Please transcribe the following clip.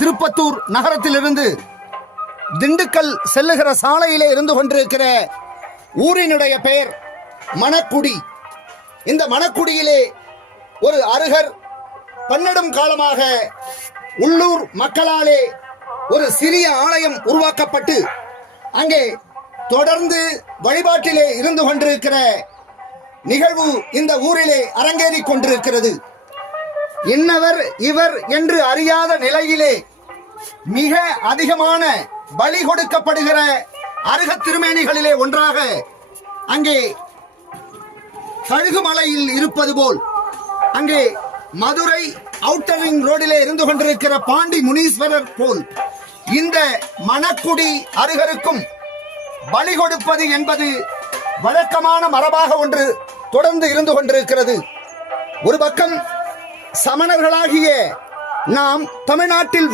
திருப்பத்தூர் நகரத்திலிருந்து திண்டுக்கல் செல்லுகிற சாலையிலே இருந்து கொண்டிருக்கிற ஊரினுடைய பெயர் மணக்குடி. இந்த மணக்குடியிலே ஒரு அருகர் பன்னெடும் காலமாக உள்ளூர் மக்களாலே ஒரு சிறிய ஆலயம் உருவாக்கப்பட்டு அங்கே தொடர்ந்து வழிபாட்டிலே இருந்து கொண்டிருக்கிற நிகழ்வு இந்த ஊரிலே அரங்கேறி கொண்டிருக்கிறது. இன்னவர் இவர் என்று அறியாத நிலையிலே மிக அதிகமான பலி கொடுக்கப்படுகிற அருக திருமேனிகளிலே ஒன்றாக அங்கே கழுகுமலையில் இருப்பது போல் அங்கே மதுரை அவுட்டர் ரிங் ரோடிலே இருந்து கொண்டிருக்கிற பாண்டி முனீஸ்வரர் போல் இந்த மணக்குடி அருகருக்கும் பலி கொடுப்பது என்பது வழக்கமான மரபாக ஒன்று தொடர்ந்து இருந்து கொண்டிருக்கிறது. ஒரு பக்கம் சமணர்களாகிய நாம் தமிழ்நாட்டில்